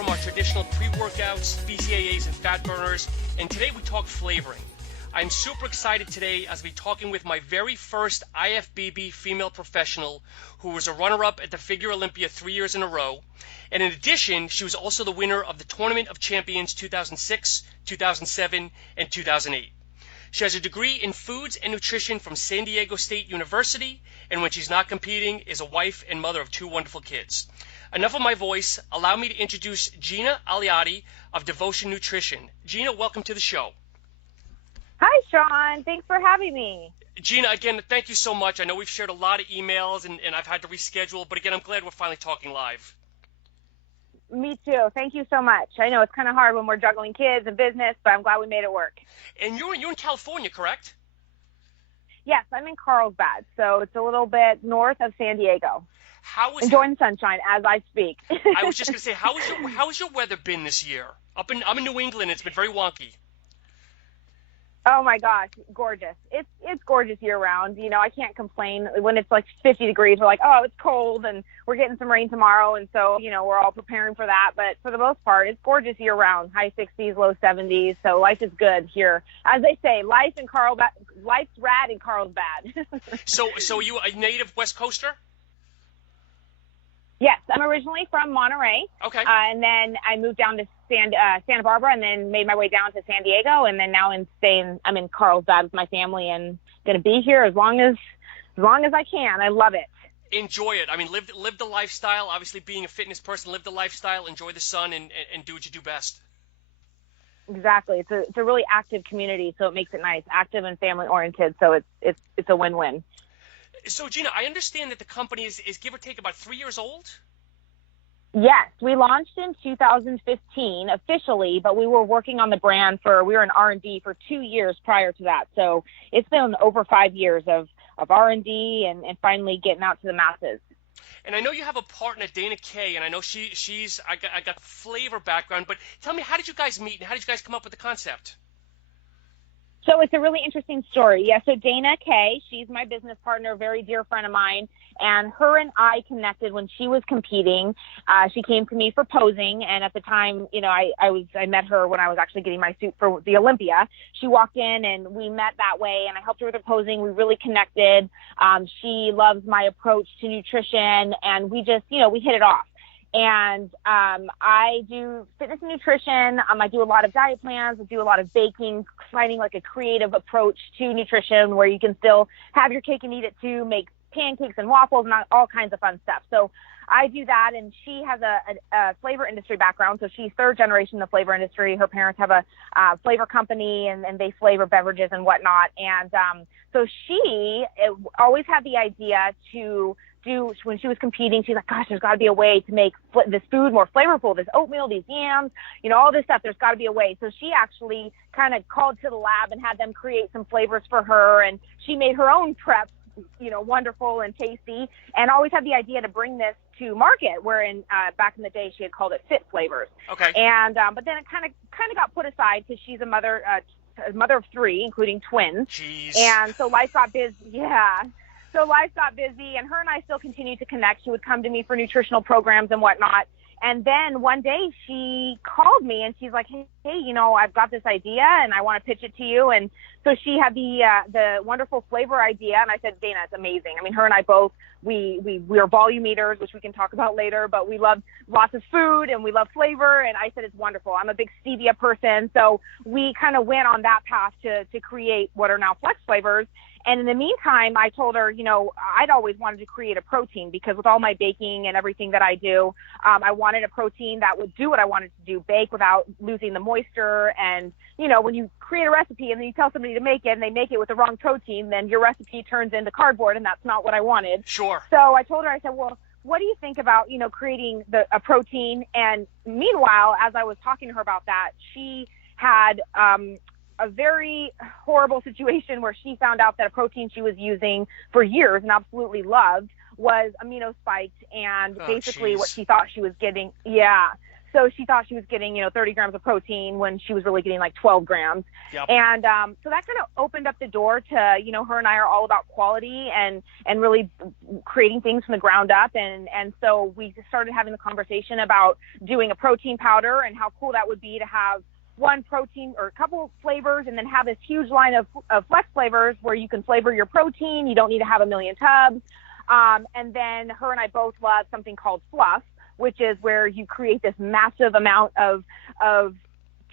from our traditional pre-workouts, BCAAs, and fat burners, and today we talk flavoring. I'm super excited today as we're talking with my very first IFBB female professional who was a runner-up at the Figure Olympia 3 years in a row. And in addition, she was also the winner of the Tournament of Champions 2006, 2007, and 2008. She has a degree in foods and nutrition from San Diego State University, and when she's not competing, is a wife and mother of 2 wonderful kids. Enough of my voice. Allow me to introduce Gina Aliotti of Devotion Nutrition. Gina, welcome to the show. Hi, Sean. Thanks for having me. Gina, again, thank you so much. I know we've shared a lot of emails, and I've had to reschedule, but again, I'm glad we're finally talking live. Me too. Thank you so much. I know it's kind of hard when we're juggling kids and business, but I'm glad we made it work. And you're in California, correct? Yes, I'm in Carlsbad, so it's a little bit north of San Diego. Enjoying the sunshine as I speak. I was just going to say, how has your weather been this year? I'm in New England. It's been very wonky. Oh my gosh, gorgeous. It's gorgeous year round. You know, I can't complain. When it's like 50 degrees, we're like, oh, it's cold and we're getting some rain tomorrow. And so, you know, we're all preparing for that. But for the most part, it's gorgeous year round, high 60s, low 70s. So life is good here. As they say, life's rad in Carlsbad. So you a native West Coaster? Yes, I'm originally from Monterey. Okay. And then I moved down to Santa Barbara and then made my way down to San Diego. And then now I'm in Carlsbad with my family and going to be here as long as I can. I love it. Enjoy it. I mean, live the lifestyle. Obviously, being a fitness person, live the lifestyle, enjoy the sun, and do what you do best. Exactly. It's a really active community, so it makes it nice, active and family oriented. So it's a win-win. So, Gina, I understand that the company is give or take about 3 years old? Yes, we launched in 2015 officially, but we were working on the brand we were in R&D for 2 years prior to that. So it's been over 5 years of R&D and finally getting out to the masses. And I know you have a partner, Dana Kay, and I know I got flavor background, but tell me, how did you guys meet and how did you guys come up with the concept? So it's a really interesting story. Yeah, so Dana Kay, she's my business partner, a very dear friend of mine, and her and I connected when she was competing. She came to me for posing, and at the time, you know, I met her when I was actually getting my suit for the Olympia. She walked in, and we met that way, and I helped her with her posing. We really connected. She loves my approach to nutrition, and we just, you know, we hit it off. And I do fitness and nutrition. I do a lot of diet plans. I do a lot of baking, finding like a creative approach to nutrition where you can still have your cake and eat it too, make pancakes and waffles and all kinds of fun stuff. So I do that, and she has a flavor industry background. So she's 3rd generation in the flavor industry. Her parents have a flavor company, and they flavor beverages and whatnot. And so she always had the idea to do, when she was competing, she's like, gosh, there's got to be a way to make this food more flavorful, this oatmeal, these yams, you know, all this stuff. There's got to be a way. So she actually kind of called to the lab and had them create some flavors for her, and she made her own prep, you know, wonderful and tasty, and always had the idea to bring this to market, wherein back in the day she had called it fit flavors. Okay. And but then it kind of got put aside because she's a mother of 3, including twins. Jeez. And so life got busy. Yeah. So life got busy, and her and I still continued to connect. She would come to me for nutritional programs and whatnot. And then one day she called me, and she's like, hey, you know, I've got this idea, and I want to pitch it to you. And so she had the wonderful flavor idea, and I said, Dana, it's amazing. I mean, her and I both, we are volume eaters, which we can talk about later, but we love lots of food, and we love flavor. And I said, it's wonderful. I'm a big stevia person. So we kind of went on that path to create what are now Flex flavors. And in the meantime, I told her, you know, I'd always wanted to create a protein because with all my baking and everything that I do, I wanted a protein that would do what I wanted to do, bake without losing the moisture. And, you know, when you create a recipe and then you tell somebody to make it and they make it with the wrong protein, then your recipe turns into cardboard, and that's not what I wanted. Sure. So I told her, I said, well, what do you think about, you know, creating a protein? And meanwhile, as I was talking to her about that, she had a very horrible situation where she found out that a protein she was using for years and absolutely loved was amino spiked, and basically what she thought she was getting. Yeah. So she thought she was getting, 30 grams of protein when she was really getting like 12 grams. Yep. And so that kind of opened up the door to, her and I are all about quality and really creating things from the ground up. And so we started having the conversation about doing a protein powder and how cool that would be to have one protein or a couple flavors and then have this huge line of flex flavors where you can flavor your protein. You don't need to have a million tubs. And then her and I both love something called fluff, which is where you create this massive amount of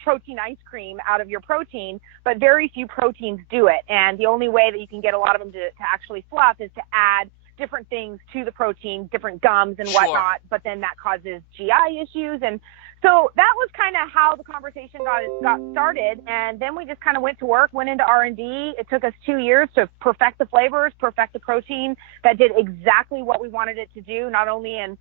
protein ice cream out of your protein, but very few proteins do it. And the only way that you can get a lot of them to actually fluff is to add different things to the protein, different gums and whatnot, but then that causes GI issues. And so that was kind of how the conversation got started. And then we just kind of went to work, went into R&D. It took us 2 years to perfect the flavors, perfect the protein that did exactly what we wanted it to do, not only in,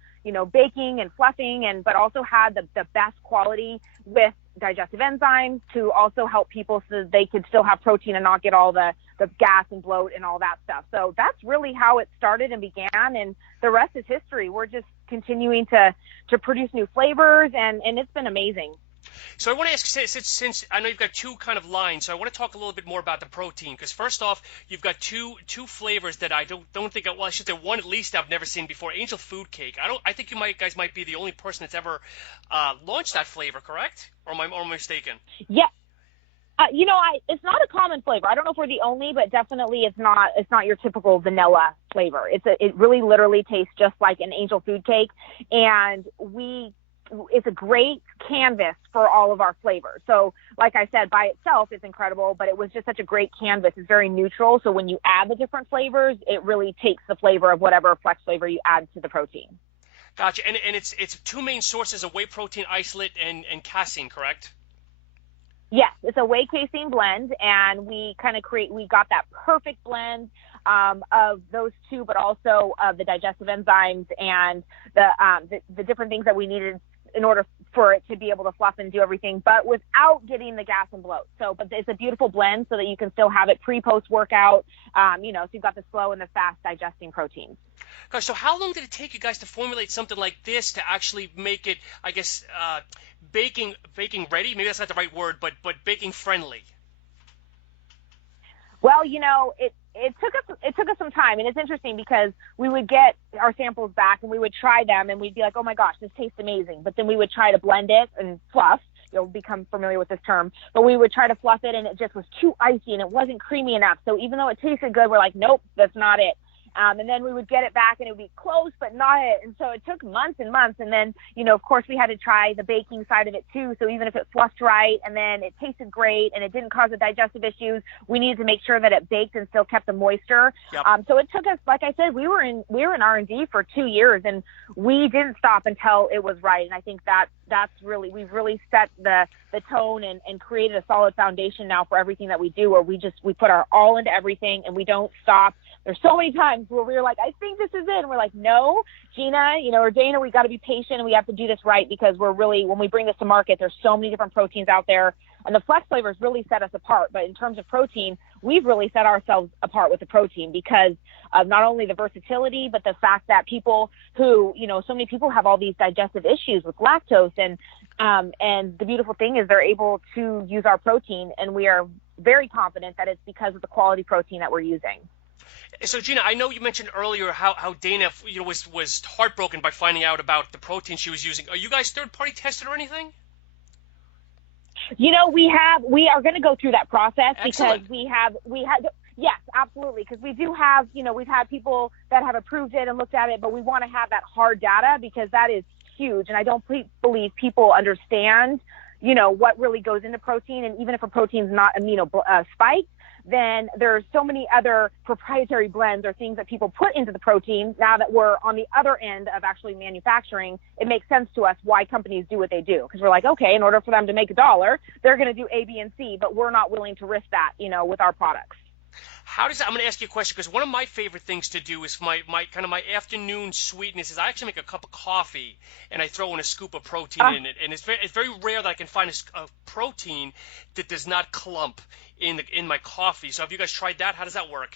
baking and fluffing, but also had the best quality with digestive enzymes to also help people so that they could still have protein and not get all the gas and bloat and all that stuff. So that's really how it started and began, and the rest is history. We're just continuing to produce new flavors, and it's been amazing. So I want to ask, since I know you've got two kind of lines, so I want to talk a little bit more about the protein, because first off, you've got two flavors that I don't think, I should say one at least I've never seen before. Angel Food Cake. I think you guys might be the only person that's ever launched that flavor, correct? Or am I mistaken? Yeah. It's not a common flavor. I don't know if we're the only, but definitely it's not your typical vanilla flavor. It really literally tastes just like an Angel Food Cake, and it's a great canvas for all of our flavors. So like I said, by itself, it's incredible, but it was just such a great canvas. It's very neutral. So when you add the different flavors, it really takes the flavor of whatever flex flavor you add to the protein. Gotcha. And it's two main sources of whey protein isolate and casein, correct? Yes, it's a whey casein blend, and we got that perfect blend of those two, but also of the digestive enzymes and the different things that we needed in order for it to be able to fluff and do everything, but without getting the gas and bloat. But it's a beautiful blend so that you can still have it pre-post workout. So you've got the slow and the fast digesting proteins. Gosh, so how long did it take you guys to formulate something like this to actually make it, I guess, baking ready? Maybe that's not the right word, but baking friendly. Well, it took us some time, and it's interesting because we would get our samples back and we would try them and we'd be like, oh my gosh, this tastes amazing. But then we would try to blend it and fluff. You'll become familiar with this term, but we would try to fluff it and it just was too icy and it wasn't creamy enough. So even though it tasted good, we're like, nope, that's not it. And then we would get it back and it would be close, but not it. And so it took months and months. And then, of course, we had to try the baking side of it too. So even if it fluffed right and then it tasted great and it didn't cause the digestive issues, we needed to make sure that it baked and still kept the moisture. Yep. So it took us, like I said, we were in R&D for 2 years and we didn't stop until it was right. And I think we've really set the tone and created a solid foundation now for everything that we do, where we put our all into everything and we don't stop. There's so many times where we're like, I think this is it. And we're like, no, Gina, or Dana, we got to be patient and we have to do this right, because when we bring this to market, there's so many different proteins out there, and the flex flavors really set us apart. But in terms of protein, we've really set ourselves apart with the protein because of not only the versatility, but the fact that people who, so many people have all these digestive issues with lactose, and the beautiful thing is they're able to use our protein, and we are very confident that it's because of the quality protein that we're using. So Gina, I know you mentioned earlier how Dana was heartbroken by finding out about the protein she was using. Are you guys third-party tested or anything? We are going to go through that process. Excellent. Because yes, absolutely. Because we do have, we've had people that have approved it and looked at it, but we want to have that hard data because that is huge. And I don't believe people understand, what really goes into protein. And even if a protein's not amino spiked, then there's so many other proprietary blends or things that people put into the protein. Now that we're on the other end of actually manufacturing, it makes sense to us why companies do what they do. Because we're like, okay, in order for them to make $1, they're going to do A, B, and C, but we're not willing to risk that, with our products. I'm going to ask you a question, because one of my favorite things to do is my afternoon sweetness is I actually make a cup of coffee and I throw in a scoop of protein in it. And it's very rare that I can find a protein that does not clump in my coffee. So have you guys tried that? How does that work?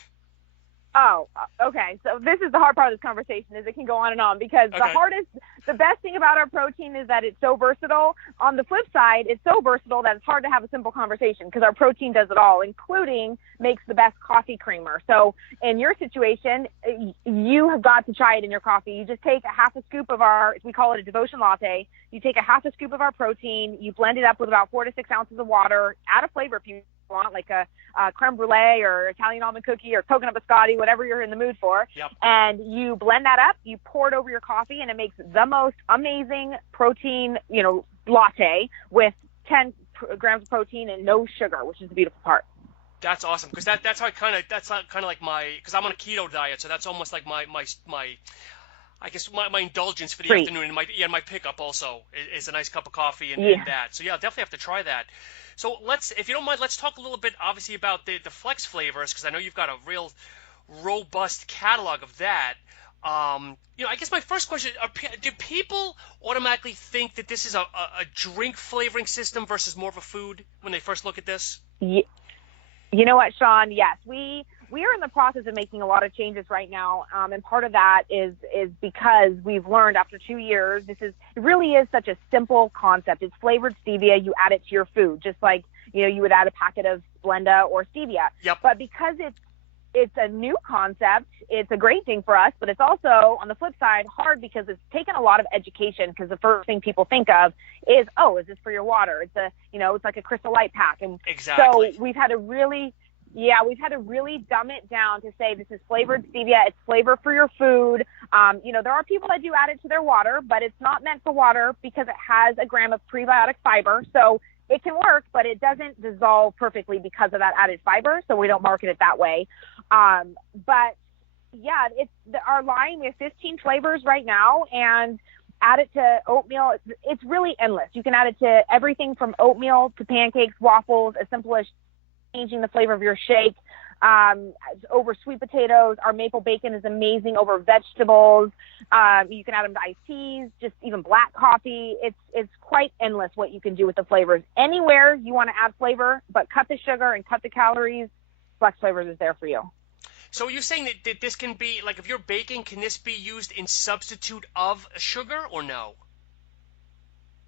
Oh, okay. So this is the hard part of this conversation is it can go on and on because the best thing about our protein is that it's so versatile. On the flip side, it's so versatile that it's hard to have a simple conversation because our protein does it all, including makes the best coffee creamer. So in your situation, you have got to try it in your coffee. You just take a half a scoop of we call it a devotion latte. You take a half a scoop of our protein, you blend it up with about 4 to 6 ounces of water, add a flavor if you want, like a creme brulee or Italian almond cookie or coconut biscotti, whatever you're in the mood for. Yep. And you blend that up, you pour it over your coffee, and it makes the most amazing protein, latte with 10 grams of protein and no sugar, which is the beautiful part. That's awesome because that's how kind of like because I'm on a keto diet, so that's almost like my I guess my indulgence for the afternoon and my pickup also is a nice cup of coffee and that. So yeah, I'll definitely have to try that. So if you don't mind, let's talk a little bit obviously about the flex flavors because I know you've got a real robust catalog of that. I guess my first question, do people automatically think that this is a drink flavoring system versus more of a food when they first look at this? You know what, Sean? Yes, we are in the process of making a lot of changes right now, and part of that is because we've learned after 2 years, it really is such a simple concept. It's flavored stevia. You add it to your food, just like you would add a packet of Splenda or stevia. Yep. But because it's a new concept, it's a great thing for us, but it's also, on the flip side, hard because it's taken a lot of education because the first thing people think of is this for your water? It's like a Crystal Light pack. And exactly. So we've had to really dumb it down to say this is flavored stevia. It's flavor for your food. There are people that do add it to their water, but it's not meant for water because it has a gram of prebiotic fiber. So it can work, but it doesn't dissolve perfectly because of that added fiber. So we don't market it that way. But yeah, our line. We have 15 flavors right now, and add it to oatmeal. It's really endless. You can add it to everything from oatmeal to pancakes, waffles, as simple as changing the flavor of your shake, over sweet potatoes. Our maple bacon is amazing over vegetables. You can add them to iced teas, just even black coffee. It's quite endless what you can do with the flavors. Anywhere you want to add flavor, but cut the sugar and cut the calories, Flex Flavors is there for you. So are you saying that this can be, like if you're baking, can this be used in substitute of sugar or no?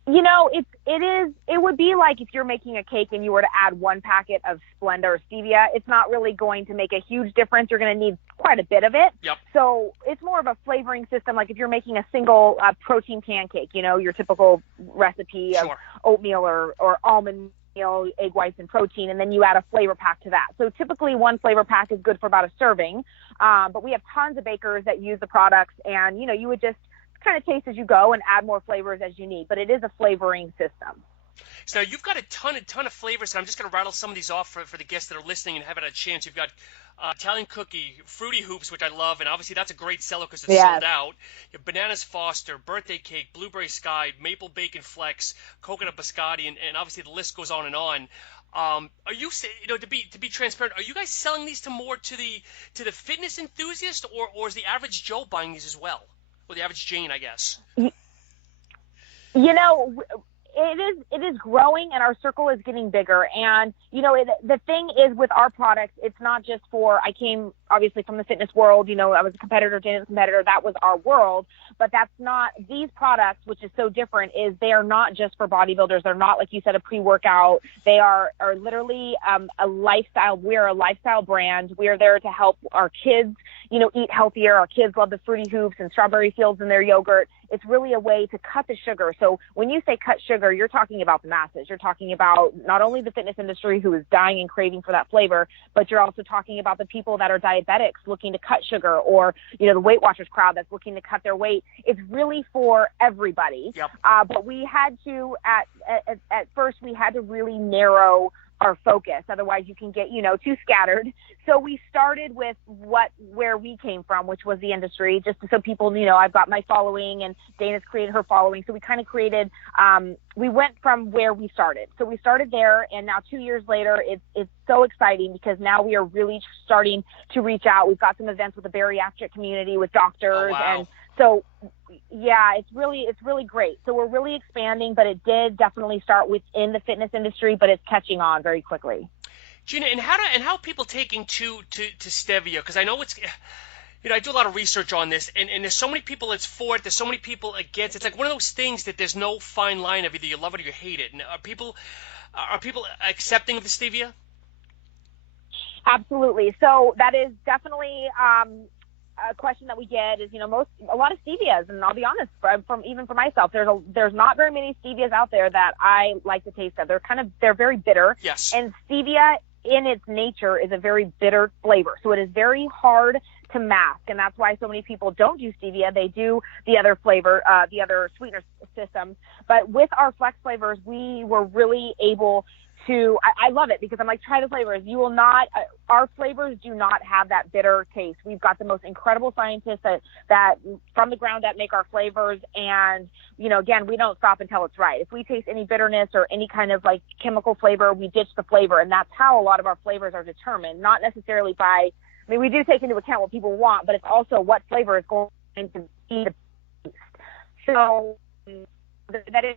It would be like if you're making a cake and you were to add 1 packet of Splenda or stevia, it's not really going to make a huge difference. You're going to need quite a bit of it. Yep. So it's more of a flavoring system. Like if you're making a single protein pancake, your typical recipe of oatmeal or almond meal, egg whites and protein, and then you add a flavor pack to that. So typically 1 flavor pack is good for about a serving. But we have tons of bakers that use the products, and you would just kind of taste as you go and add more flavors as you need, but it is a flavoring system. So you've got a ton of flavors, and I'm just going to rattle some of these off for the guests that are listening and haven't had a chance. You've got Italian cookie, Fruity Hoops, which I love, and obviously that's a great seller because it's sold out. You have Bananas Foster, Birthday Cake, Blueberry Sky, Maple Bacon Flex, Coconut Biscotti, and obviously the list goes on and on. Are you, to be transparent, are you guys selling these to the fitness enthusiast, or is the average Joe buying these as well? Or the average Jane, I guess. It is growing, and our circle is getting bigger. And, the thing is with our products, it's not just I came obviously from the fitness world, I was a competitor, Jane's a competitor, that was our world, but that's not, these products, which is so different, is they are not just for bodybuilders. They're not, like you said, a pre-workout. They are literally a lifestyle. We're a lifestyle brand. We are there to help our kids, eat healthier. Our kids love the Fruity Hoops and strawberry fields in their yogurt. It's really a way to cut the sugar. So when you say cut sugar, you're talking about the masses. You're talking about not only the fitness industry who is dying and craving for that flavor, but you're also talking about the people that are diabetics looking to cut sugar, or, the Weight Watchers crowd that's looking to cut their weight. It's really for everybody. Yep. But we had to, at first, we had to really narrow our focus. Otherwise you can get, too scattered. So we started with where we came from, which was the industry, just so people, I've got my following and Dana's created her following. So we kind of created, we went from where we started. So we started there, and now 2 years later, it's so exciting because now we are really starting to reach out. We've got some events with the bariatric community with doctors. Oh, wow. And so yeah, it's really great. So we're really expanding, but it did definitely start within the fitness industry, but it's catching on very quickly. Gina, and how people taking to stevia? Because I know it's, I do a lot of research on this, and there's so many people that's for it. There's so many people against. It's like one of those things that there's no fine line of either you love it or you hate it. And are people accepting of the stevia? Absolutely. So that is definitely a question that we get is, a lot of stevias, and I'll be honest, even for myself, there's not very many stevias out there that I like the taste of. They're very bitter. Yes. And stevia in its nature is a very bitter flavor. So it is very hard to mask, and that's why so many people don't do stevia. They do the other flavor, the other sweetener systems. But with our flex flavors, we were really able to, I love it because I'm like, try the flavors. You will not, our flavors do not have that bitter taste. We've got the most incredible scientists that from the ground up make our flavors. And, again, we don't stop until it's right. If we taste any bitterness or any kind of like chemical flavor, we ditch the flavor. And that's how a lot of our flavors are determined, not necessarily by, we do take into account what people want, but it's also what flavor is going to be the taste. So that is,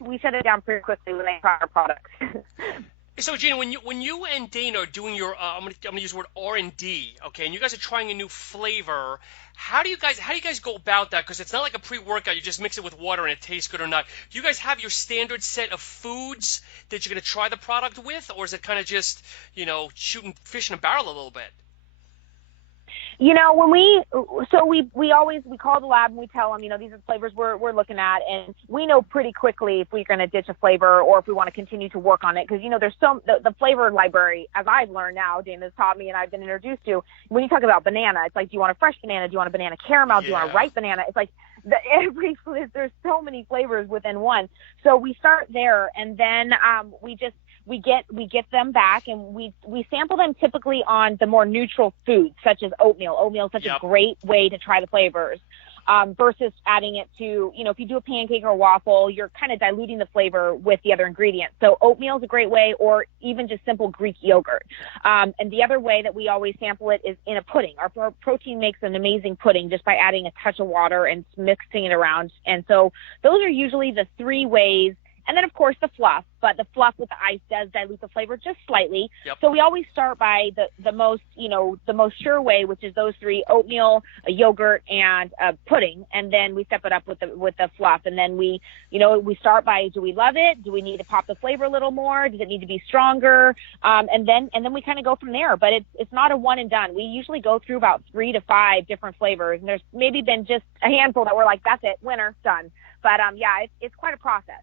we shut it down pretty quickly when they try our products. So Gina, when you and Dana are doing your I'm gonna use the word R&D, okay, and you guys are trying a new flavor, how do you guys go about that? Because it's not like a pre-workout, you just mix it with water and it tastes good or not. Do you guys have your standard set of foods that you're gonna try the product with, or is it kind of just shooting fish in a barrel a little bit? When we call the lab and we tell them, these are the flavors we're looking at, and we know pretty quickly if we're going to ditch a flavor or if we want to continue to work on it. Because, there's the flavor library, as I've learned now, Dana's taught me and I've been introduced to, when you talk about banana, it's like, do you want a fresh banana? Do you want a banana caramel? Do you want a ripe banana? It's like there's so many flavors within one. So we start there, and then we get them back, and we sample them typically on the more neutral foods, such as oatmeal. Oatmeal is such a great way to try the flavors, versus adding it to, if you do a pancake or a waffle, you're kind of diluting the flavor with the other ingredients. So oatmeal is a great way, or even just simple Greek yogurt. And the other way that we always sample it is in a pudding. Our protein makes an amazing pudding just by adding a touch of water and mixing it around. And so those are usually the three ways. And then, of course, the fluff. But the fluff with the ice does dilute the flavor just slightly. Yep. So we always start by the most sure way, which is those three: oatmeal, a yogurt, and a pudding. And then we step it up with the fluff. And then we start by, do we love it? Do we need to pop the flavor a little more? Does it need to be stronger? And then we kind of go from there. But it's not a one and done. We usually go through about 3 to 5 different flavors. And there's maybe been just a handful that we're like, that's it, winner, done. But it's quite a process.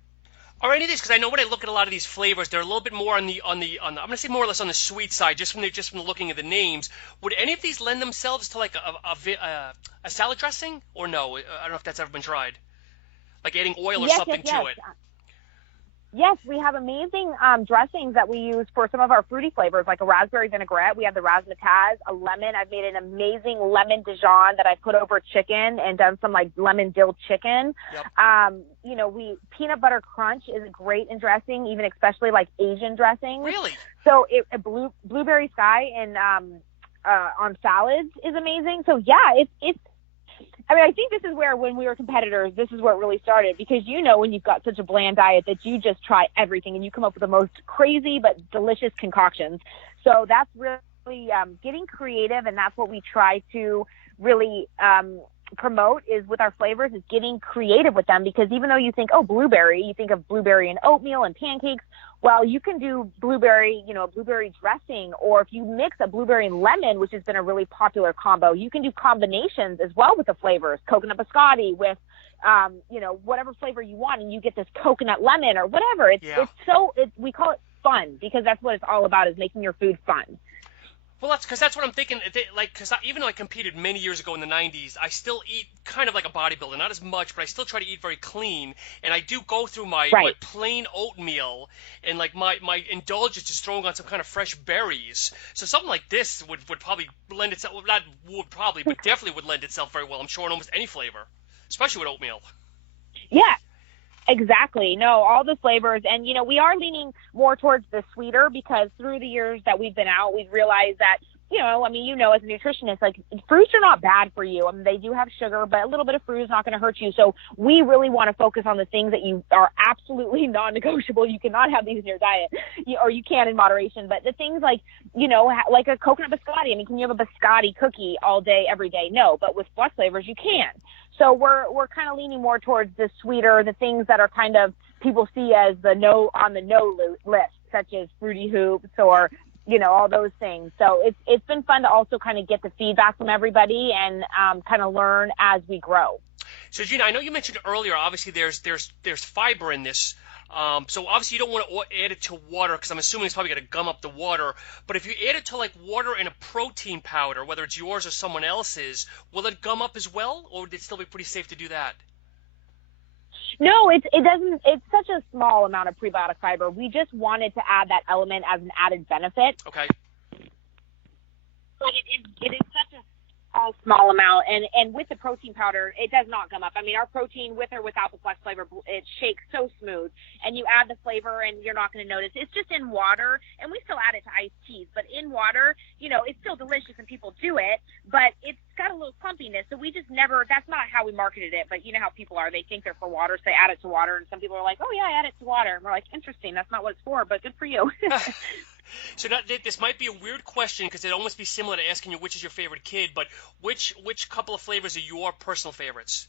Are any of these, because I know when I look at a lot of these flavors, they're a little bit more on the I'm going to say more or less on the sweet side, just from looking at the names. Would any of these lend themselves to like a salad dressing, or no? I don't know if that's ever been tried. Like adding oil or something to it. Yes, we have amazing dressings that we use for some of our fruity flavors, like a raspberry vinaigrette. We have the razzmatazz, a lemon. I've made an amazing lemon Dijon that I put over chicken and done some like lemon dill chicken. Yep. Peanut butter crunch is great in dressing, even especially like Asian dressings. Really? So blueberry sky and on salads is amazing. So yeah, it's. I think this is where, when we were competitors, this is where it really started, because when you've got such a bland diet that you just try everything and you come up with the most crazy but delicious concoctions. So that's really getting creative, and that's what we try to really promote is with our flavors, is getting creative with them, because even though you think, blueberry, you think of blueberry and oatmeal and pancakes. Well, you can do blueberry, blueberry dressing, or if you mix a blueberry and lemon, which has been a really popular combo, you can do combinations as well with the flavors, coconut biscotti with, whatever flavor you want, and you get this coconut lemon or whatever. We call it fun, because that's what it's all about, is making your food fun. Well, that's what I'm thinking. Because even though I competed many years ago in the 90s, I still eat kind of like a bodybuilder. Not as much, but I still try to eat very clean. And I do go through my plain oatmeal, and like my indulgence is throwing on some kind of fresh berries. So something like this would probably lend itself, well, not would probably, but definitely would lend itself very well, I'm sure, in almost any flavor, especially with oatmeal. Yeah. Exactly. No, all the flavors. And, we are leaning more towards the sweeter, because through the years that we've been out, we've realized that, I mean, as a nutritionist, like fruits are not bad for you. I mean, they do have sugar, but a little bit of fruit is not going to hurt you. So we really want to focus on the things that you are absolutely non-negotiable. You cannot have these in your diet, or you can in moderation. But the things like, like a coconut biscotti. I mean, can you have a biscotti cookie all day, every day? No, but with flex flavors, you can. So we're kind of leaning more towards the sweeter, the things that are kind of people see as the no list, such as Fruity Hoops or all those things. So it's been fun to also kind of get the feedback from everybody and kind of learn as we grow. So Gina, I know you mentioned earlier, obviously there's fiber in this. So obviously you don't want to add it to water because I'm assuming it's probably going to gum up the water. But if you add it to like water and a protein powder, whether it's yours or someone else's, will it gum up as well, or would it still be pretty safe to do that? No, it doesn't. It's such a small amount of prebiotic fiber. We just wanted to add that element as an added benefit. Okay. But it is such a small amount, and with the protein powder, it does not gum up. I mean, our protein, with or without the flex flavor, it shakes so smooth, and you add the flavor, and you're not going to notice. It's just in water, and we still add it to iced teas, but in water, it's still delicious, and people do it, but it's got a little clumpiness, so we just never, that's not how we marketed it, but you know how people are. They think they're for water, so they add it to water, and some people are like, oh, yeah, I add it to water, and we're like, interesting, that's not what it's for, but good for you. So this might be a weird question because it'd almost be similar to asking you which is your favorite kid, but which couple of flavors are your personal favorites?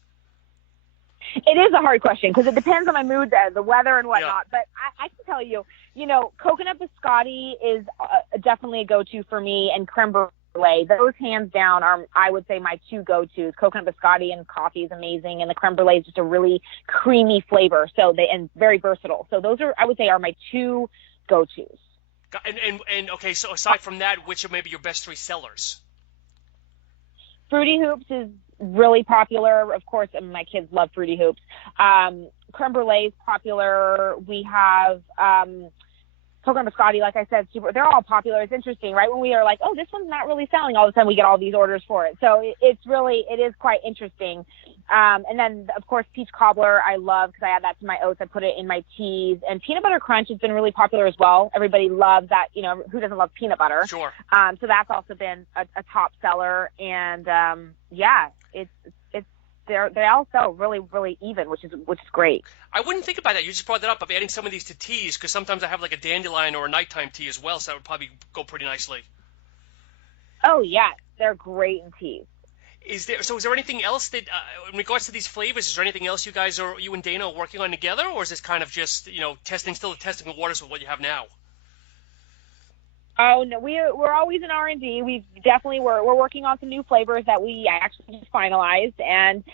It is a hard question because it depends on my mood, the weather and whatnot. Yeah. But I can tell you, coconut biscotti is definitely a go-to for me, and creme brulee. Those hands down are, I would say, my two go-tos. Coconut biscotti and coffee is amazing, and the creme brulee is just a really creamy flavor. And very versatile. So those are, I would say, are my two go-tos. And okay, so aside from that, which are maybe your best three sellers? Fruity Hoops is really popular. Of course, my kids love Fruity Hoops. Creme brulee is popular. We have coconut biscotti, like I said, they're all popular. It's interesting, right? When we are like, oh, this one's not really selling, all of a sudden we get all these orders for it. So it is quite interesting. And then, of course, peach cobbler I love because I add that to my oats. I put it in my teas. And peanut butter crunch has been really popular as well. Everybody loves that. Who doesn't love peanut butter? Sure. So that's also been a top seller. And they all sell really, really even, which is great. I wouldn't think about that. You just brought that up of adding some of these to teas because sometimes I have like a dandelion or a nighttime tea as well, so that would probably go pretty nicely. Oh yeah, they're great in teas. Is there anything else that, in regards to these flavors, is there anything else you and Dana are working on together, or is this kind of just testing the waters with what you have now? Oh no, we're always in R&D. We're working on some new flavors that we actually just finalized, and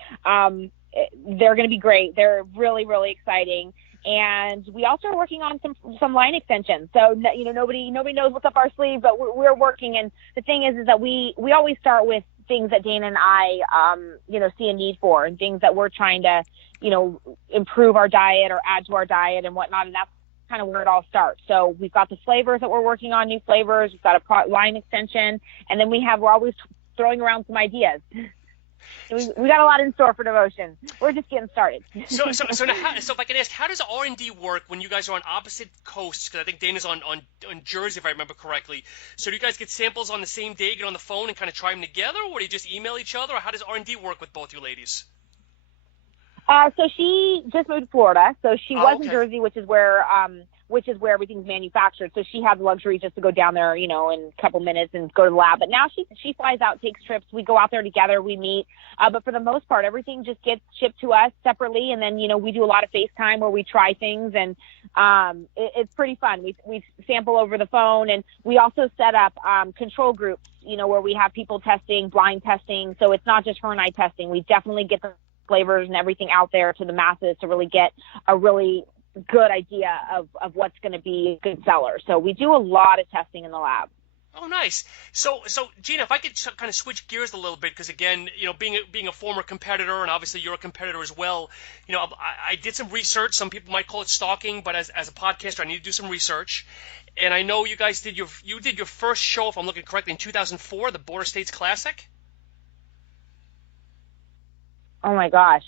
they're going to be great. They're really, really exciting. And we also are working on some line extensions. So nobody knows what's up our sleeve, but we're working. And the thing is that we always start with things that Dana and I see a need for, and things that we're trying to improve our diet or add to our diet and whatnot. And that's kind of where it all starts. So we've got the flavors that we're working on, new flavors. We've got a line extension, and then we're always throwing around some ideas. We got a lot in store for Devotion. We're just getting started. So if I can ask, how does R&D work when you guys are on opposite coasts? Because I think Dana's on Jersey, if I remember correctly. So do you guys get samples on the same day, get on the phone, and kind of try them together, or do you just email each other, or how does R&D work with both you ladies? So she just moved to Florida. So she was in Jersey, which is where everything's manufactured. So she had the luxury just to go down there, in a couple minutes and go to the lab. But now she flies out, takes trips. We go out there together. We meet. But for the most part, everything just gets shipped to us separately. And then, we do a lot of FaceTime where we try things. And it's pretty fun. We sample over the phone. And we also set up control groups, where we have people testing, blind testing. So it's not just her and I testing. We definitely get the flavors and everything out there to the masses to really get a really good idea of what's going to be a good seller. So we do a lot of testing in the lab. Oh, nice. So Gina, if I could kind of switch gears a little bit, because again, being a former competitor, and obviously you're a competitor as well, I did some research. Some people might call it stalking, but as a podcaster, I need to do some research. And I know you guys did your first show, if I'm looking correctly, in 2004, the Border States Classic. Oh my gosh.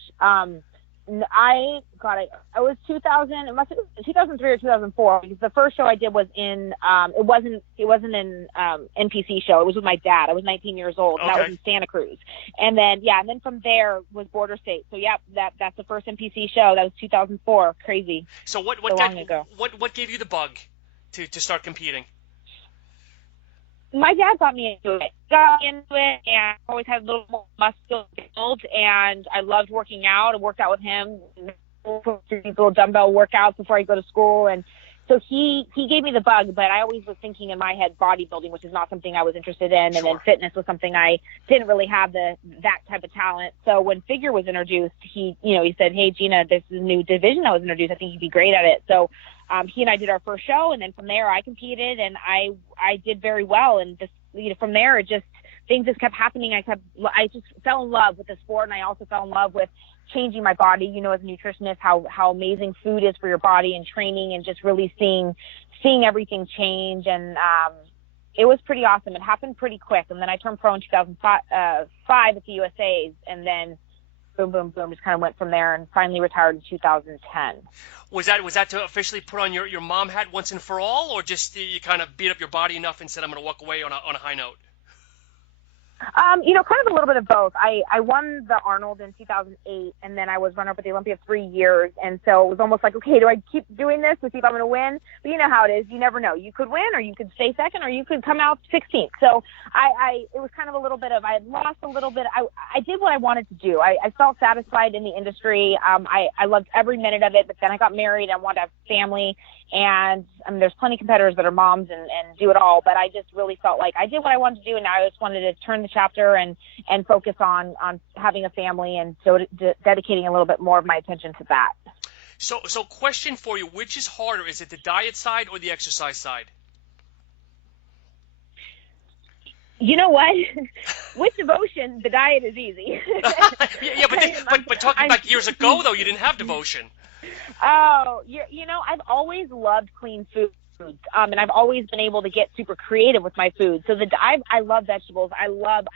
I was 2000. It must have been 2003 or 2004 because the first show I did was in. It wasn't an NPC show. It was with my dad. I was 19 years old. And Okay. that was in Santa Cruz. And then from there was Border State. So that's the first NPC show. That was 2004. Crazy. So what long ago. What gave you the bug to start competing? My dad got me into it. And I always had a little more muscle build, and I loved working out. I worked out with him, these little dumbbell workouts before I go to school, and so he gave me the bug. But I always was thinking in my head bodybuilding, which is not something I was interested in, Sure. and then fitness was something I didn't really have that type of talent. So when figure was introduced, he said, "Hey Gina, this is a new division that was introduced. I think you'd be great at it." So he and I did our first show, and then from there I competed, and I did very well. And just from there, things just kept happening. I just fell in love with the sport, and I also fell in love with changing my body. As a nutritionist, how amazing food is for your body and training, and just really seeing everything change. And it was pretty awesome. It happened pretty quick, and then I turned pro in 2005 at the USA's, and then boom, boom, boom, just kind of went from there, and finally retired in 2010. Was that to officially put on your mom hat once and for all, or just you kind of beat up your body enough and said, I'm going to walk away on a high note? Kind of a little bit of both. I won the Arnold in 2008, and then I was runner-up at the Olympia 3 years, and so it was almost like, okay, do I keep doing this to see if I'm going to win? But you know how it is. You never know. You could win, or you could stay second, or you could come out 16th. So it was kind of a little bit of, I had lost a little bit. I did what I wanted to do. I felt satisfied in the industry. I loved every minute of it, but then I got married. I wanted to have family, and there's plenty of competitors that are moms and do it all, but I just really felt like I did what I wanted to do, and now I just wanted to turn the chapter and focus on having a family, and so dedicating a little bit more of my attention to that. So question for you, which is harder? Is it the diet side or the exercise side? You know what? With devotion, the diet is easy. yeah, but talking back years ago, though, you didn't have devotion. Oh, I've always loved clean foods, and I've always been able to get super creative with my food. So I love vegetables. I love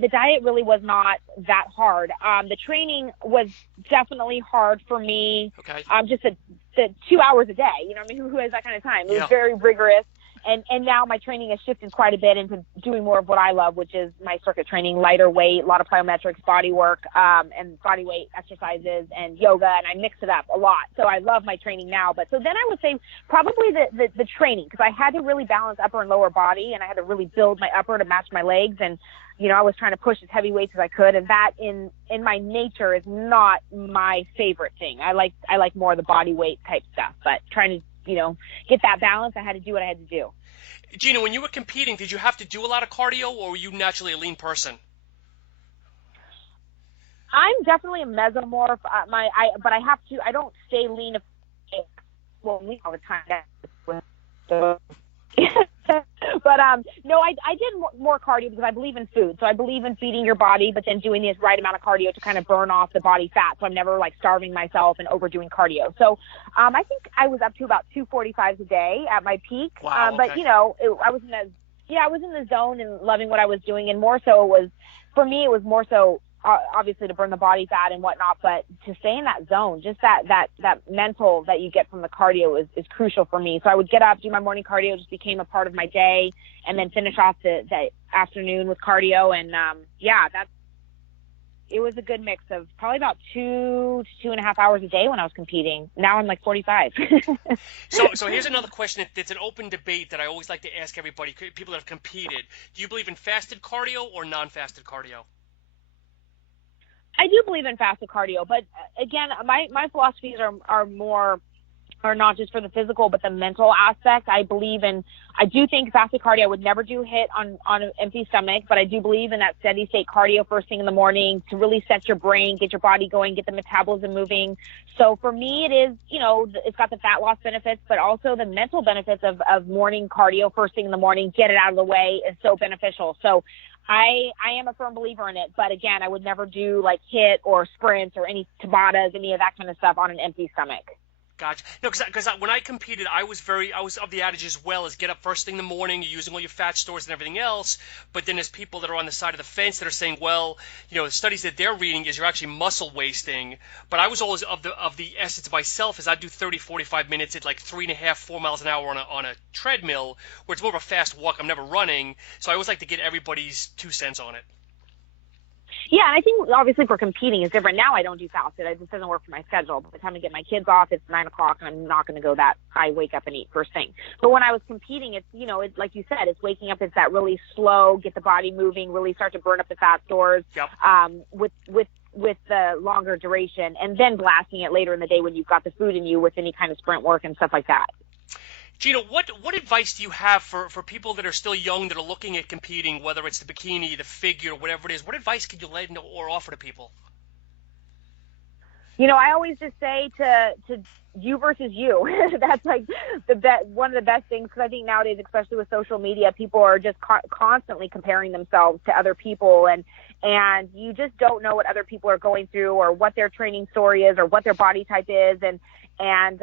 the diet really was not that hard. The training was definitely hard for me. Okay. Just the 2 hours a day. Who has that kind of time? It was very rigorous. And now my training has shifted quite a bit into doing more of what I love, which is my circuit training, lighter weight, a lot of plyometrics, body work, and body weight exercises and yoga, and I mix it up a lot. So I love my training now. But so then I would say probably the training, because I had to really balance upper and lower body, and I had to really build my upper to match my legs. And, I was trying to push as heavy weights as I could, and that in my nature is not my favorite thing. I like more of the body weight type stuff, but trying to get that balance, I had to do what I had to do. Gina, when you were competing, did you have to do a lot of cardio, or were you naturally a lean person? I'm definitely a mesomorph. But I have to. I don't stay lean. Lean all the time. But no, I did more cardio because I believe in food. So I believe in feeding your body, but then doing the right amount of cardio to kind of burn off the body fat. So I'm never like starving myself and overdoing cardio. So I think I was up to about 245s a day at my peak. Wow, okay. But I was in the zone and loving what I was doing, and more so for me it was more so obviously to burn the body fat and whatnot, but to stay in that zone, just that mental that you get from the cardio is crucial for me. So I would get up, do my morning cardio, just became a part of my day, and then finish off the afternoon with cardio. And it was a good mix of probably about 2 to 2.5 hours a day when I was competing. Now I'm like 45. So here's another question. It's an open debate that I always like to ask everybody, people that have competed. Do you believe in fasted cardio or non-fasted cardio? I do believe in fasted cardio, but again, my philosophies are not just for the physical, but the mental aspect. I do think fasted cardio I would never do HIIT on an empty stomach, but I do believe in that steady state cardio first thing in the morning to really set your brain, get your body going, get the metabolism moving. So for me, it is, it's got the fat loss benefits, but also the mental benefits of morning cardio first thing in the morning, get it out of the way is so beneficial. So I am a firm believer in it, but again, I would never do like HIIT or sprints or any Tabatas, any of that kind of stuff on an empty stomach. Gotcha. No, because when I competed, I was of the adage as well as get up first thing in the morning, you're using all your fat stores and everything else. But then there's people that are on the side of the fence that are saying, well, the studies that they're reading is you're actually muscle wasting. But I was always of the essence myself is I do 30, 45 minutes at like 3.5, 4 miles an hour on a treadmill, where it's more of a fast walk. I'm never running, so I always like to get everybody's 2 cents on it. Yeah, and I think obviously for competing is different. Now I don't do fasted. It just doesn't work for my schedule. By the time I get my kids off, it's 9 o'clock, and I'm not going to go that I wake up and eat first thing. But when I was competing, it's, it's like you said, it's waking up. It's that really slow, get the body moving, really start to burn up the fat stores. Yep. With the longer duration, and then blasting it later in the day when you've got the food in you with any kind of sprint work and stuff like that. Gina, what advice do you have for people that are still young, that are looking at competing, whether it's the bikini, the figure, whatever it is? What advice could you lend or offer to people? I always just say to you versus you. That's like one of the best things, because I think nowadays, especially with social media, people are just constantly comparing themselves to other people, and you just don't know what other people are going through, or what their training story is, or what their body type is, and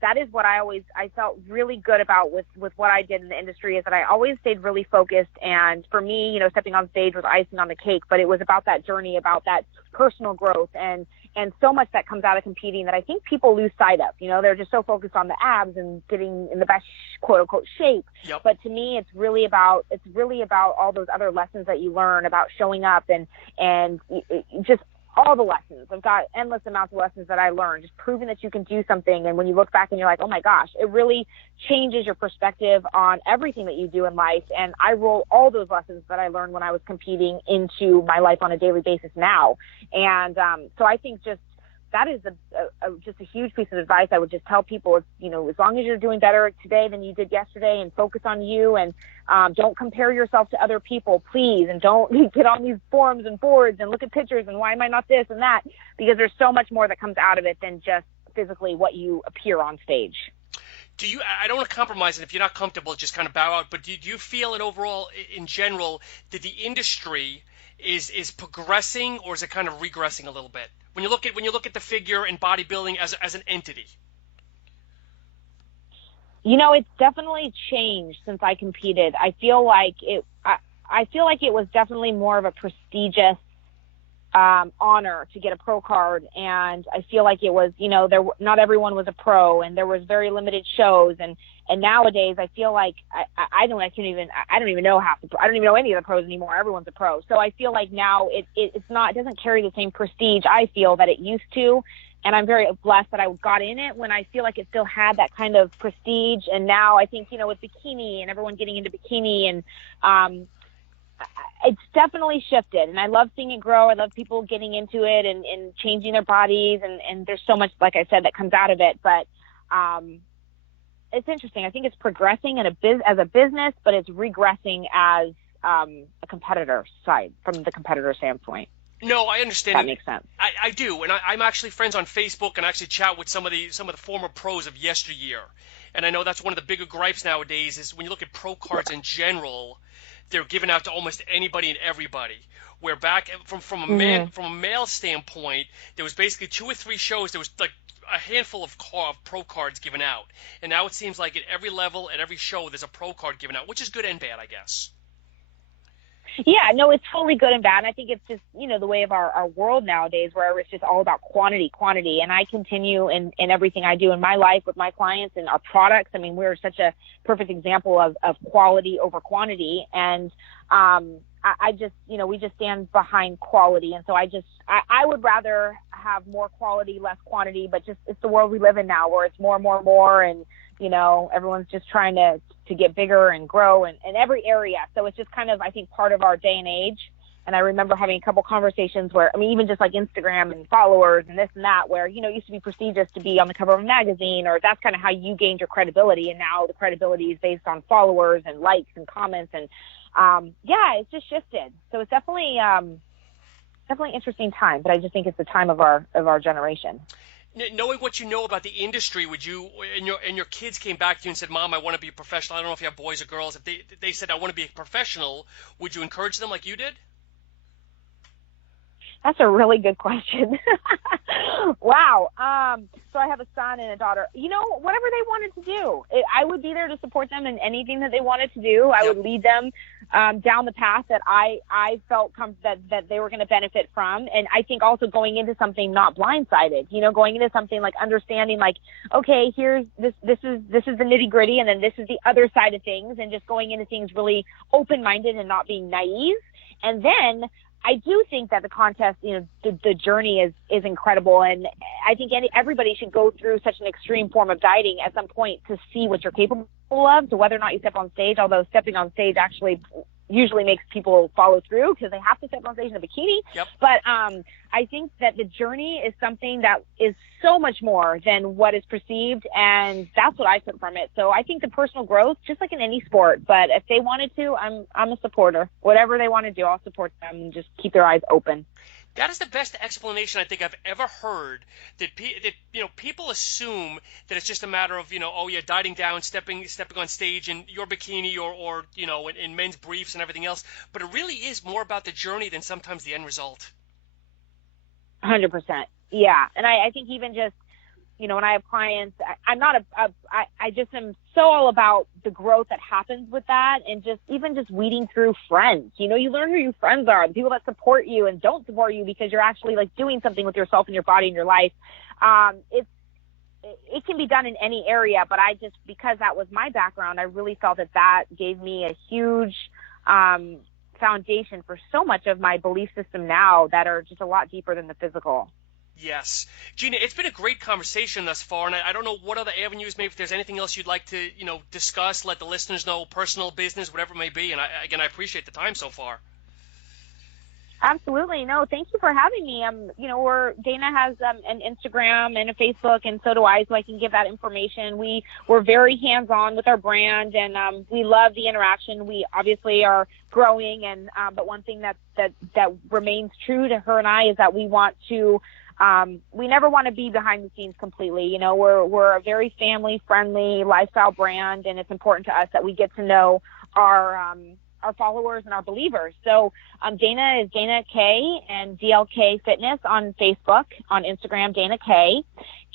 that is what I felt really good about with what I did in the industry, is that I always stayed really focused. And for me, stepping on stage was icing on the cake, but it was about that journey, about that personal growth, and so much that comes out of competing that I think people lose sight of. They're just so focused on the abs and getting in the best quote unquote shape. Yep. But to me, it's really about all those other lessons that you learn about showing up and just all the lessons. I've got endless amounts of lessons that I learned, just proving that you can do something. And when you look back and you're like, oh my gosh, it really changes your perspective on everything that you do in life. And I roll all those lessons that I learned when I was competing into my life on a daily basis now. And so I think that is just a huge piece of advice I would just tell people. Is, as long as you're doing better today than you did yesterday, and focus on you, and don't compare yourself to other people, please. And don't get on these forums and boards and look at pictures and why am I not this and that, because there's so much more that comes out of it than just physically what you appear on stage. I don't want to compromise, and if you're not comfortable, just kind of bow out, but do you feel in general, that the industry is progressing, or is it kind of regressing a little bit when you look at the figure and bodybuilding as an entity? It's definitely changed since I competed. I feel like it was definitely more of a prestigious honor to get a pro card, and I feel like it was, not everyone was a pro, and there was very limited shows, and nowadays I feel like I don't even know any of the pros anymore. Everyone's a pro, so I feel like now it doesn't carry the same prestige I feel that it used to, and I'm very blessed that I got in it when I feel like it still had that kind of prestige. And now I think with bikini and everyone getting into bikini, and it's definitely shifted, and I love seeing it grow. I love people getting into it and changing their bodies, and there's so much, like I said, that comes out of it. But it's interesting. I think it's progressing as a business, but it's regressing as a competitor side, from the competitor standpoint. No, I understand. That makes sense. I do, and I'm actually friends on Facebook, and I actually chat with some of the former pros of yesteryear. And I know that's one of the bigger gripes nowadays is when you look at pro cards in general, they're given out to almost anybody and everybody. Where back from a male standpoint, there was basically 2 or 3 shows. There was like a handful of pro cards given out, and now it seems like at every level, at every show, there's a pro card given out, which is good and bad, I guess. Yeah, no, it's totally good and bad. And I think it's just, the way of our world nowadays, where it's just all about quantity. And I continue in everything I do in my life with my clients and our products. I mean, we're such a perfect example of quality over quantity. And I just, we just stand behind quality. And so I would rather have more quality, less quantity, but just, it's the world we live in now, where it's more. And, everyone's just trying to get bigger and grow in every area. So it's just kind of, I think, part of our day and age. And I remember having a couple conversations where, even just like Instagram and followers and this and that, where, it used to be prestigious to be on the cover of a magazine, or that's kind of how you gained your credibility. And now the credibility is based on followers and likes and comments. And it's just shifted. So it's definitely interesting time, but I just think it's the time of our generation. Knowing what you know about the industry, would you, and your kids came back to you and said, Mom, I want to be a professional. I don't know if you have boys or girls. If they said, I want to be a professional, would you encourage them like you did? That's a really good question. Wow. So I have a son and a daughter. Whatever they wanted to do, I would be there to support them in anything that they wanted to do. I would lead them down the path that I felt that they were going to benefit from. And I think also going into something not blindsided, going into something like understanding, like, okay, here's this is the nitty gritty, and then this is the other side of things, and just going into things really open-minded and not being naive. And then I do think that the contest, the journey is incredible. And I think everybody should go through such an extreme form of dieting at some point to see what you're capable of, to whether or not you step on stage, although stepping on stage actually usually makes people follow through because they have to step on stage in a bikini. Yep. But I think that the journey is something that is so much more than what is perceived, and that's what I took from it. So I think the personal growth, just like in any sport, but if they wanted to, I'm a supporter. Whatever they want to do, I'll support them and just keep their eyes open. That is the best explanation I think I've ever heard. That people assume that it's just a matter of dieting down, stepping on stage in your bikini or in men's briefs and everything else. But it really is more about the journey than sometimes the end result. 100%. Yeah, and I think even just when I have clients, I'm not I just am so all about the growth that happens with that, and just weeding through friends. You learn who your friends are, the people that support you and don't support you because you're actually like doing something with yourself and your body and your life. It can be done in any area, but because that was my background, I really felt that gave me a huge foundation for so much of my belief system now that are just a lot deeper than the physical. Yes. Gina, it's been a great conversation thus far, and I don't know what other avenues, maybe if there's anything else you'd like to, discuss, let the listeners know, personal, business, whatever it may be, and I appreciate the time so far. Absolutely. No, thank you for having me. Dana has an Instagram and a Facebook, and so do I, so I can give that information. We're very hands-on with our brand, and we love the interaction. We obviously are growing, and but one thing that remains true to her and I is that we want to we never want to be behind the scenes completely. We're a very family-friendly lifestyle brand, and it's important to us that we get to know our followers and our believers. So Dana is Dana K and DLK Fitness on Facebook, on Instagram, Dana K.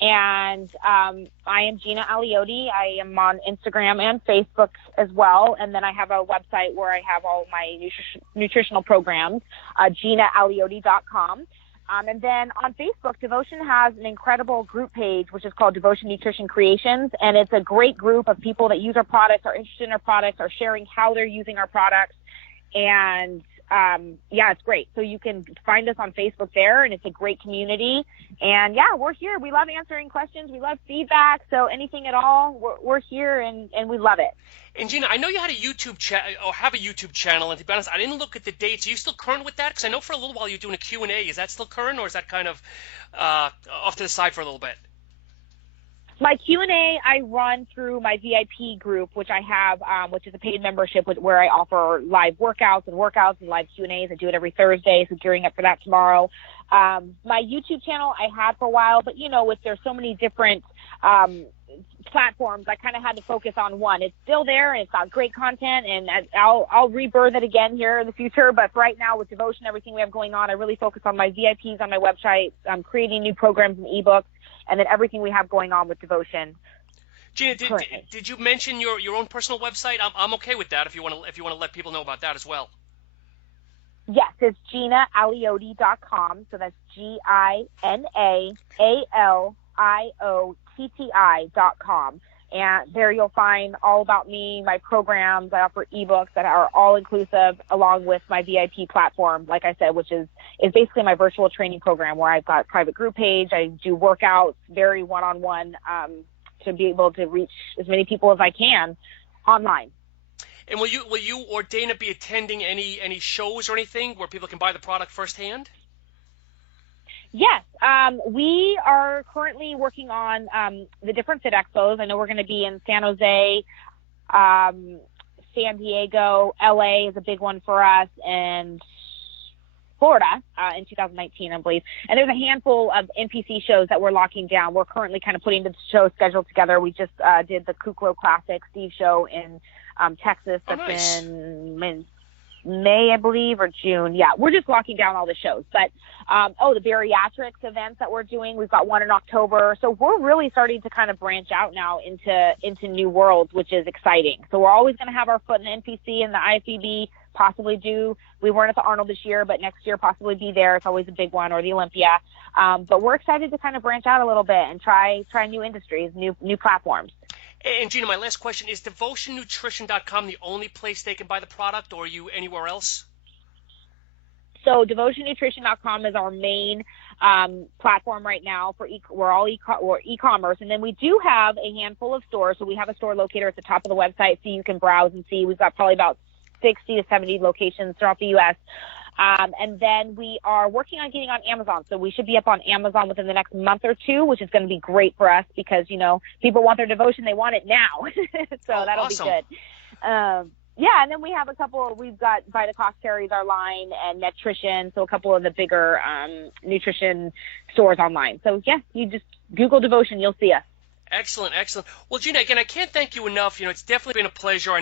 And I am Gina Aliotti. I am on Instagram and Facebook as well. And then I have a website where I have all my nutritional programs, GinaAliotti.com. And then on Facebook, Devotion has an incredible group page, which is called Devotion Nutrition Creations. And it's a great group of people that use our products, are interested in our products, are sharing how they're using our products. And it's great. So you can find us on Facebook there, and it's a great community. And we're here. We love answering questions. We love feedback. So anything at all, we're here, and we love it. And Gina, I know you had a YouTube have a YouTube channel, and to be honest, I didn't look at the dates. Are you still current with that? Because I know for a little while you're doing a Q&A. Is that still current, or is that kind of off to the side for a little bit? My Q&A I run through my VIP group, which I have, which is a paid membership where I offer live workouts and live Q&As. I do it every Thursday, so gearing up for that tomorrow. My YouTube channel I had for a while, but there's so many different platforms, I kind of had to focus on one. It's still there, and it's got great content, and I'll rebirth it again here in the future. But for right now, with Devotion, everything we have going on, I really focus on my VIPs on my website. I'm creating new programs and ebooks, and then everything we have going on with Devotion. Gina, did you mention your own personal website? I'm okay with that if you want to let people know about that as well. Yes, it's GinaAliotti.com. So that's GinaAliotti.com. And there you'll find all about me, my programs. I offer ebooks that are all inclusive, along with my VIP platform, like I said, which is basically my virtual training program where I've got a private group page. I do workouts, very one-on-one, to be able to reach as many people as I can online. And will you or Dana be attending any shows or anything where people can buy the product firsthand? Yes, we are currently working on the different Fit Expos. I know we're going to be in San Jose, San Diego, LA is a big one for us, and Florida in 2019, I believe. And there's a handful of NPC shows that we're locking down. We're currently kind of putting the show schedule together. We just did the Kuklo Classic Steve show in Texas. Oh, nice. May, I believe, or June. Yeah, we're just locking down all the shows. But, the bariatrics events that we're doing, we've got one in October. So we're really starting to kind of branch out now into new worlds, which is exciting. So we're always going to have our foot in the NPC and the IFBB, possibly we weren't at the Arnold this year, but next year possibly be there. It's always a big one, or the Olympia. But we're excited to kind of branch out a little bit and try new industries, new platforms. And Gina, my last question, is devotionnutrition.com the only place they can buy the product, or are you anywhere else? So devotionnutrition.com is our main platform right now for we're all e-commerce, and then we do have a handful of stores. So we have a store locator at the top of the website, so you can browse and see. We've got probably about 60 to 70 locations throughout the U.S. And then we are working on getting on Amazon. So we should be up on Amazon within the next month or two, which is going to be great for us because, people want their devotion. They want it now. So that'll awesome. be good. And then we have we've got Vitacost carries our line, and Nutrition, so a couple of the bigger nutrition stores online. So, you just Google devotion, you'll see us. Excellent. Well, Gina, again, I can't thank you enough. It's definitely been a pleasure. I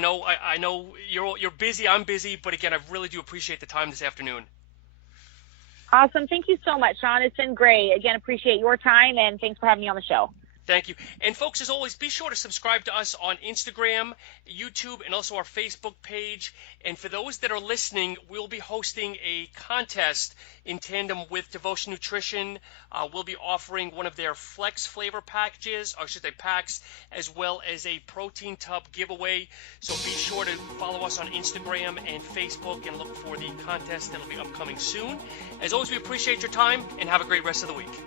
know you're busy. I'm busy, but again, I really do appreciate the time this afternoon. Awesome. Thank you so much, Sean. It's been great. Again, appreciate your time, and thanks for having me on the show. Thank you. And folks, as always, be sure to subscribe to us on Instagram, YouTube, and also our Facebook page. And for those that are listening, we'll be hosting a contest in tandem with Devotion Nutrition. We'll be offering one of their Flex flavor packages, or should I say packs, as well as a protein tub giveaway. So be sure to follow us on Instagram and Facebook and look for the contest that'll be upcoming soon. As always, we appreciate your time, and have a great rest of the week.